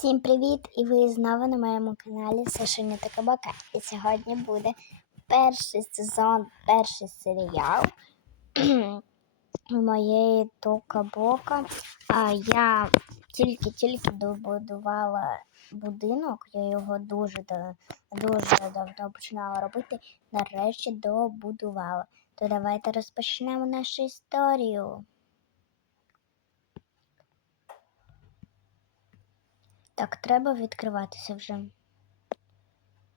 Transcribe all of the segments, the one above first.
Всім привіт! І ви знову на моєму каналі Сашиня та Кабака. І сьогодні буде перший сезон, перший серіал моєї Тока-Бока. Я тільки-тільки добудувала будинок, я його дуже, дуже давно починала робити. Нарешті добудувала. То давайте розпочнемо нашу історію. Так, треба відкриватися вже.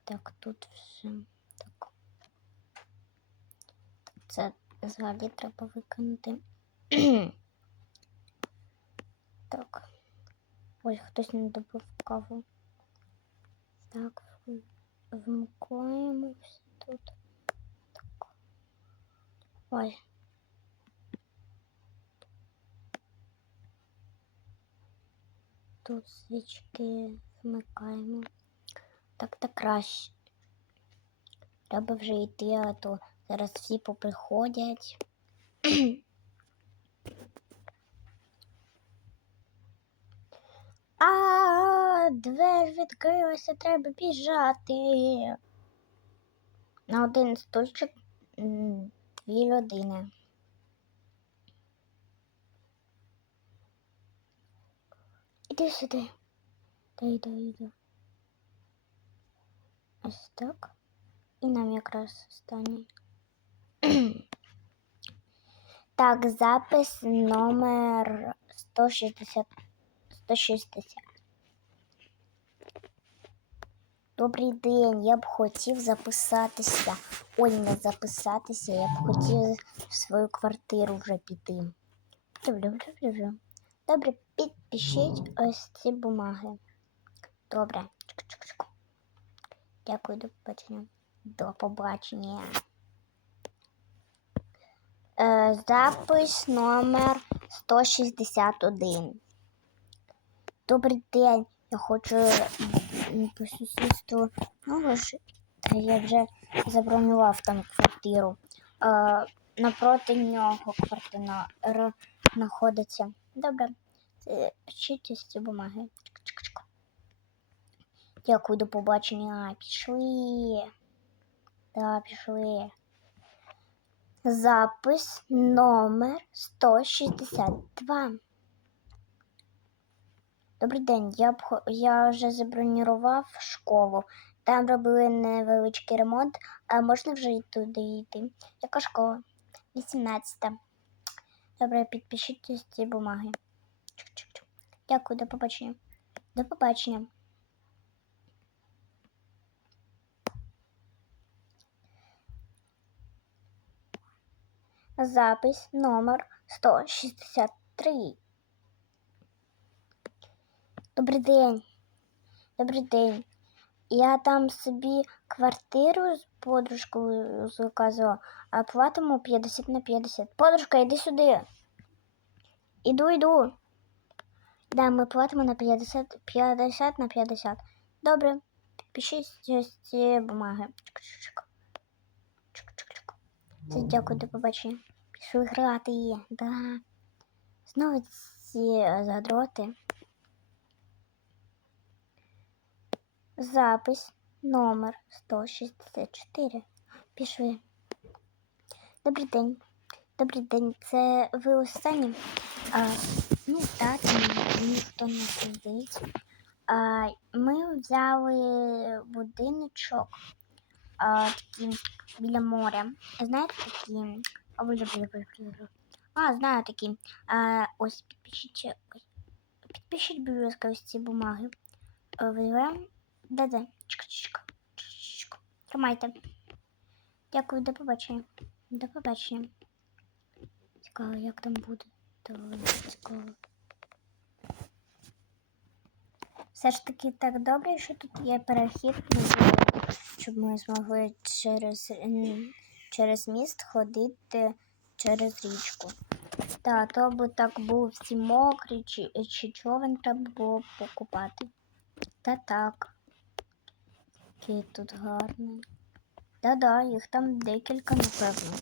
Так, тут все. Так. Це взагалі треба виконати. так. Ой, хтось не добив каву. Так, в- вмикаємо все тут. Так. Ой. Тут свічки вмикаємо. Так так краще. Треба вже йти, а то зараз всі поприходять. А, двері відкрилася, треба біжати. На один стульчик дві людини. Іди сюди. Та йду, йду. Ось так. І нам якраз останній. так, запис номер 160. 160. Добрий день, я б хотів записатися. Ой, не записатися, я б хотів в свою квартиру вже піти. Добре, Добре, підпишіть ось ці бумаги. Добре. Дякую, до побачення. До побачення. Е, запис номер 161. Добрий день. Я хочу по сусідству. Ну, ж я вже забронював там квартиру. Е, напроти нього квартира знаходиться. Добре. Ці бумаги. Дякую, до побачення. Пішли. Да, пішли. Запис номер 162. Добрий день. Я, я вже забронював школу. Там робили невеличкий ремонт, а можна вже й туди йти. Яка школа? 18. Добре, підпишіть ці бумаги. Дякую, до побачення. До побачення. Запис номер 163. Добрий день. Добрий день. Я там собі квартиру з подружкою заказувала, а платимо 50 на 50. Подружка, йди сюди. Іду, йду. Да, ми платимо на 50, 50 на 50. Добре. Ці бумаги. Чик-чик-чик. Чик-чик-чик. Це дякую, до побачення. Пішли грати. Да. Знову ці е, задроти. Запис номер 164. Пішли. Добрий день. Добрий день. Це ви останні? А, ну, так, ніхто не сидить. А, ми взяли будиночок а, такий біля моря. Знаєте такі? А, бля, а знаю такі. А, ось підпишіть. Підпишіть, будь ласка, ось ці бумаги. Вибираємо. Да-да. Чик-чик. Тримайте. Дякую, до побачення. До побачення. Цікаво, як там буде. Цікаво. Все ж таки так добре, що тут є перехід, щоб ми змогли через, через міст ходити через річку. Та, то би так був всі мокрі, чи, чи човен треба було покупати. Та так. Який тут гарний. Да-да, їх там декілька, напевно.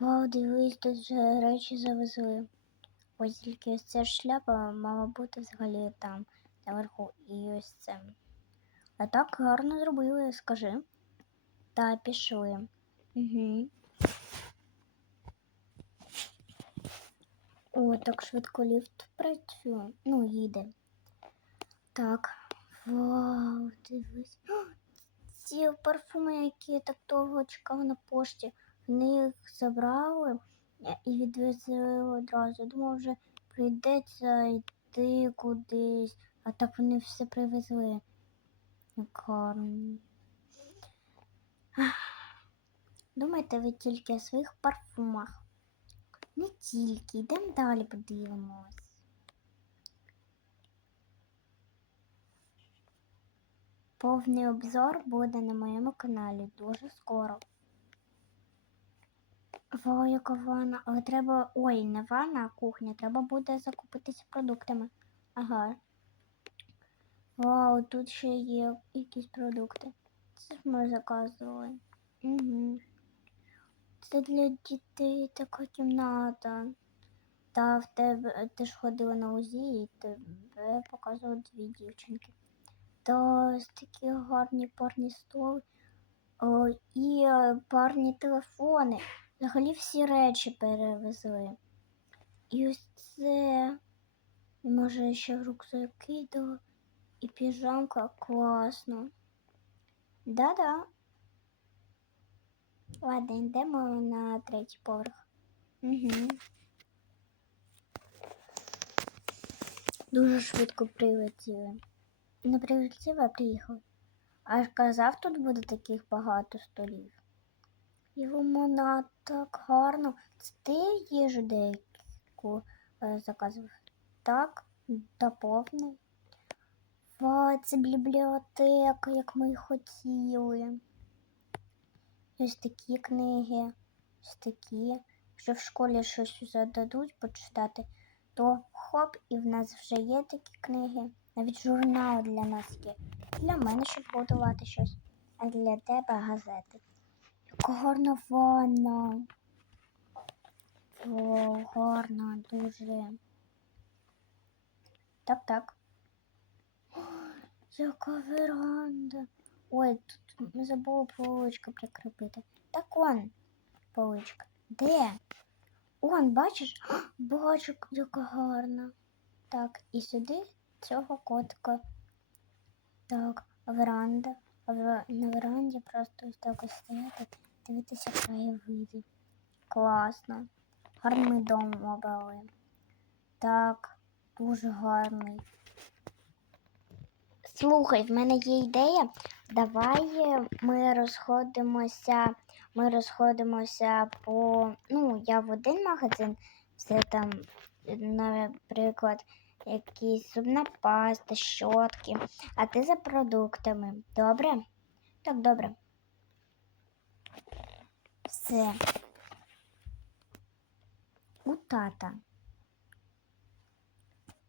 Вау, дивись, тут вже речі завезли. Ось тільки ця шляпа мала бути взагалі там. Наверху і ось це. А так гарно зробили, скажи. Та пішли. Угу. О, так швидко ліфт працює. Ну, їде. Так. Вау, дивись. Ці парфуми, які я так довго чекала на пошті, вони їх забрали е, і відвезли одразу. Думав, вже прийдеться йти кудись, а так вони все привезли. Ах. Думайте ви тільки о своїх парфумах. Не тільки, йдемо далі подивимось. Повний обзор буде на моєму каналі дуже скоро. Вау, яка ванна. Але треба. Ой, не ванна, а кухня. Треба буде закупитися продуктами. Ага. Вау, тут ще є якісь продукти. Це ж ми заказували. Угу. Це для дітей така кімната. Та в тебе ти ж ходила на УЗІ і тебе показували дві дівчинки. Та ось такі гарні парні столи О, і е, парні телефони. Взагалі всі речі перевезли. І ось це. Може ще рюкзаки дали. І піжамка класно. Да-да. Ладно, йдемо на третій поверх. Угу. Дуже швидко прилетіли. Не прилетіли, а приїхали. Аж казав, тут буде таких багато столів. І вона так гарно. Це ти їжу деяку е, заказував? Так, та Ва, це бібліотека, як ми й хотіли. Ось такі книги, ось такі. Якщо в школі щось зададуть почитати, то хоп, і в нас вже є такі книги. Навіть журнал для нас є. Для мене, щоб готувати щось, а для тебе газети. Гарна ванна. О, гарна, дуже. Так, так. Яка веранда. Ой, тут ми забули поличка прикріпити. Так он, поличка. Де? Он, бачиш? Бачу, яка гарна. Так, і сюди цього котика. Так, веранда. На веранді просто ось так ось стояти, дивитися краєвиди. Класно. Гарний дом обрали. Так, дуже гарний. Слухай, в мене є ідея. Давай е, ми розходимося. Ми розходимося по. Ну, я в один магазин, все там, наприклад, якісь зубна паста, щотки, а ти за продуктами. Добре? Так, добре. Все. У тата.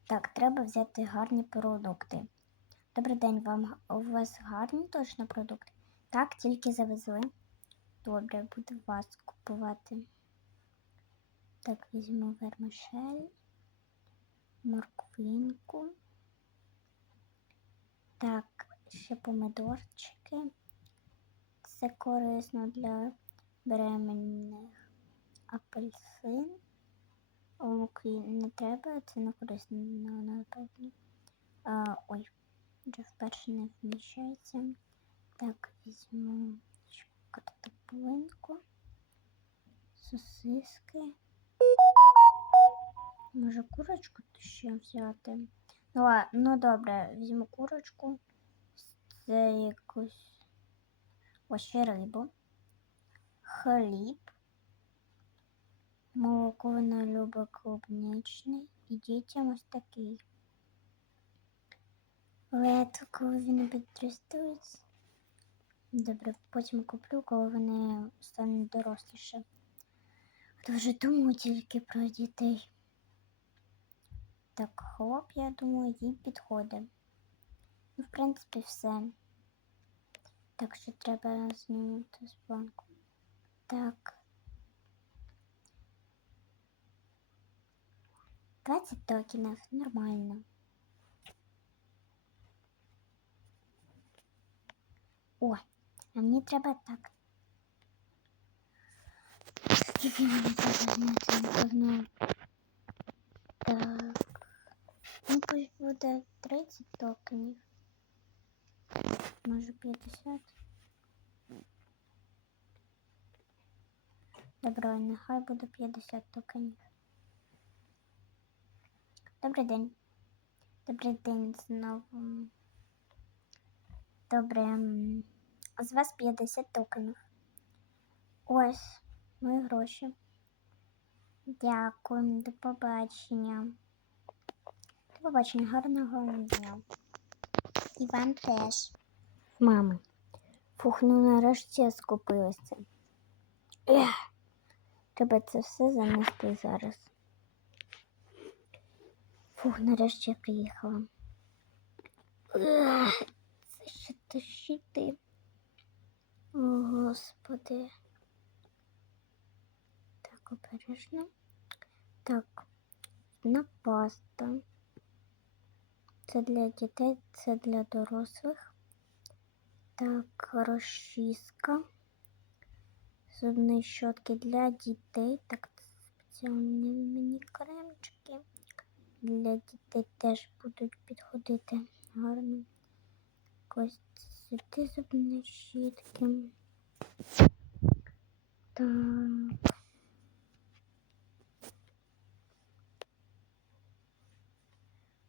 Так, треба взяти гарні продукти. Добрий день, вам у вас гарні точно продукти? Так, тільки завезли. Добре, буду вас купувати. Так, візьму вермишель, морквинку. Так, ще помидорчики. Це корисно для беременних апельсин. Луки не треба, це не корисно, напевно. Ой, вже не вміщається. Так, візьму картоплинку, сосиски. Може курочку ще взяти? Ну, ла- ну добре, візьму курочку. Це якусь ось ще рибу. Хліб. Молоко вона любить клубничний. І дітям ось такий. Лед, коли він підростується. Добре, потім куплю, коли вони стануть доросліше. А то вже думаю тільки про дітей. Так, хлоп, я думаю, їй підходить. Ну, в принципі, все. Так що треба змінити з банку. Так. 20 токенів, нормально. О, а мені треба так. Скільки мені треба зняти, напевно. Так. Ну, пусть буде 30 токенів. Може 50. Добре, нехай буде 50 токенів. Добрий день. Добрий день знову. Добре. З вас 50 токенів. Ось мої гроші. Дякую, до побачення. До побачення, гарного вам дня. І вам теж. Мами. Фух, ну нарешті я скупилася. Ех, треба це все занести зараз. Фух, нарешті я приїхала. Ех, Це ще тащити. О, господи. Так, обережно. Так, на паста. Це для дітей, це для дорослих. Так, розчіска. Зубні щотки для дітей. Так, спеціальні мені кремчики. Для дітей теж будуть підходити гарно. Ось сюди зубні щітки. Так.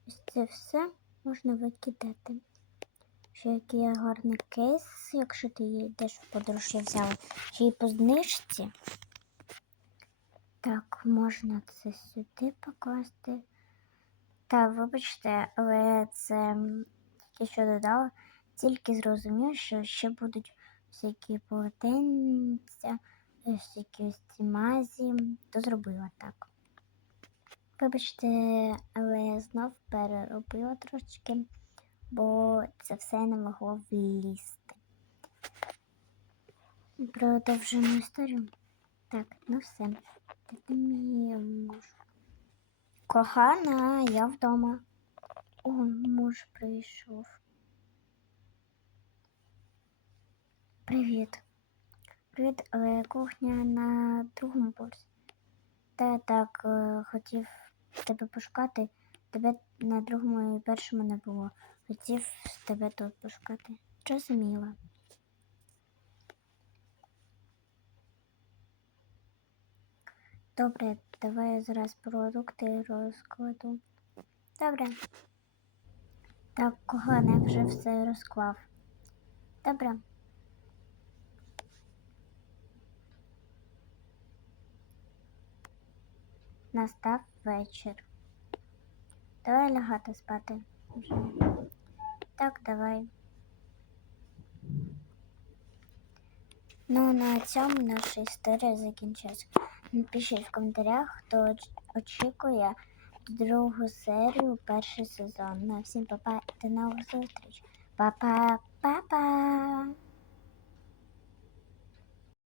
Ось це все можна викидати. Ще який гарний кейс, якщо ти йдеш в подорож, я взяла. Ще й по знижці. Так, можна це сюди покласти. Та, вибачте, але це тільки що додала. Тільки зрозумів, що ще будуть всякі полотенця, е, всякі ось ці мазі, то зробила так. Вибачте, але знов переробила трошечки, бо це все не могло влізти. Продовжуємо історію. Так, ну все. Мій муж. Кохана, я вдома. О, муж прийшов. Привіт. Привіт, але кухня на другому поверсі. Та я так е, хотів тебе пошукати. Тебе на другому і першому не було. Хотів тебе тут пошукати. Зрозуміла. Добре, давай я зараз продукти розкладу. Добре. Так, кохана, я вже все розклав. Добре. Настав вечір. Давай лягати спати. Так, давай. Ну, на цьому наша історія закінчилась. Напишіть в коментарях, хто очікує другу серію, перший сезон. На всім па-па, до нових зустріч. Па-па, па-па!